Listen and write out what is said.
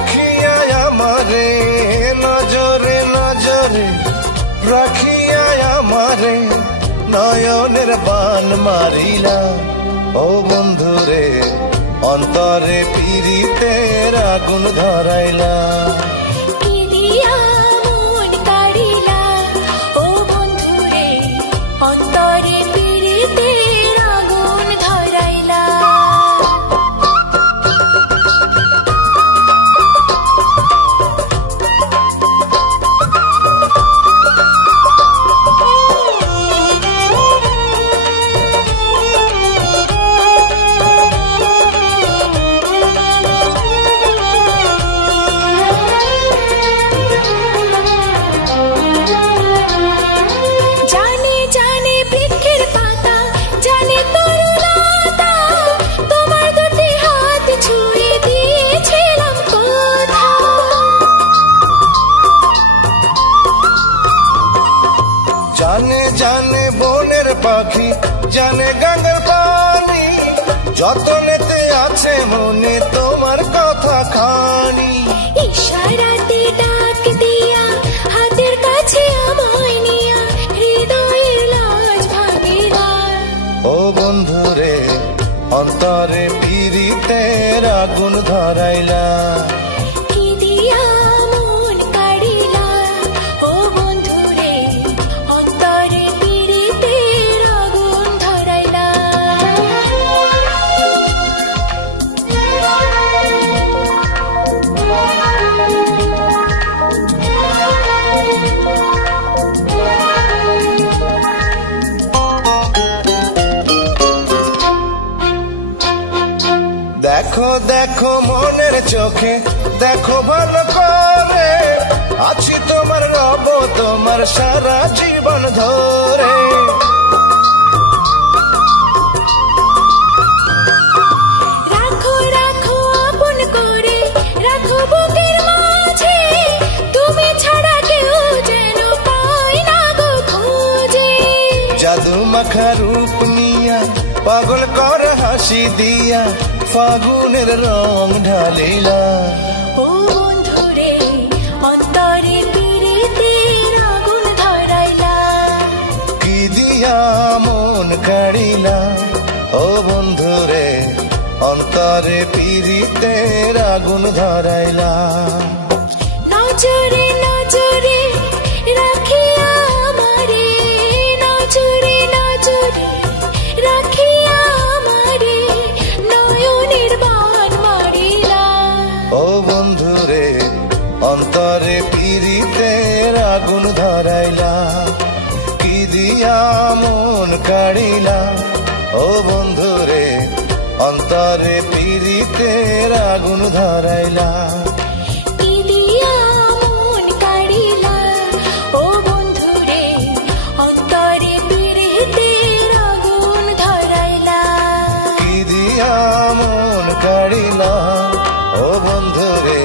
রাখিয়া আমারে নজরে নজরে, রাখিয়া আমারে নয়নের বান মারিলা। ও বন্ধুরে অন্তরে পীড়িতের আগুন ধরাইলা। অন্তরে পীড়িতের আগুন ধরাইলা। জানে জানে বনের পাখি, জানে গঙ্গার পানি, যতনেতে আছে মনে তোমার কথা খানি। ইশারাতে ডাক দিয়া হাতের কাছে আমায় নিয়া হৃদয়ের লাজ ভাঙিলা। ও বন্ধুরে অন্তরে পীড়িতের আগুন ধরাইলা। কি দিয়া মন কাড়িলা। ও বন্ধুরে অন্তরে পীড়িতের আগুন ধরাইলা। দেখো দেখো মনের চোখে, দেখো ভালো করে, আছি তোমার রব তোমার সারা জীবন ধরে। রাখো রাখো আপন করে, রাখো বুকের মাঝে, তুমি ছাড়া কেউ যেন পাই না গো খোঁজে। জাদু মাখা রূপ নিয়া পাগল কর হাসি দিয়া, ফাগুনের রং ঢালিলা। ও বন্ধুরে অন্তরে পীড়িতের আগুন ধরাইলা। কি দিয়া মন কাড়িলা। ও বন্ধুরে অন্তরে পীড়িতের আগুন ধরাইলা। নজরে নজরে রাখিয়া আমারে, নজরে নজরে রাখিয়া আমারে নয়নের বান মারিলা। ও বন্ধুরে অন্তরে পীড়িতের আগুন ধরাইলা। কি দিয়া মন কাড়িলা। ও বন্ধুরে অন্তরে পীড়িতের আগুন ধরাইলা। কি দিয়া মন কাড়িলা। ও বন্ধুরে অন্তরে পীড়িতের আগুন ধরাইলা। কি দিয়া মন কাড়িলা। ও বন্ধুরে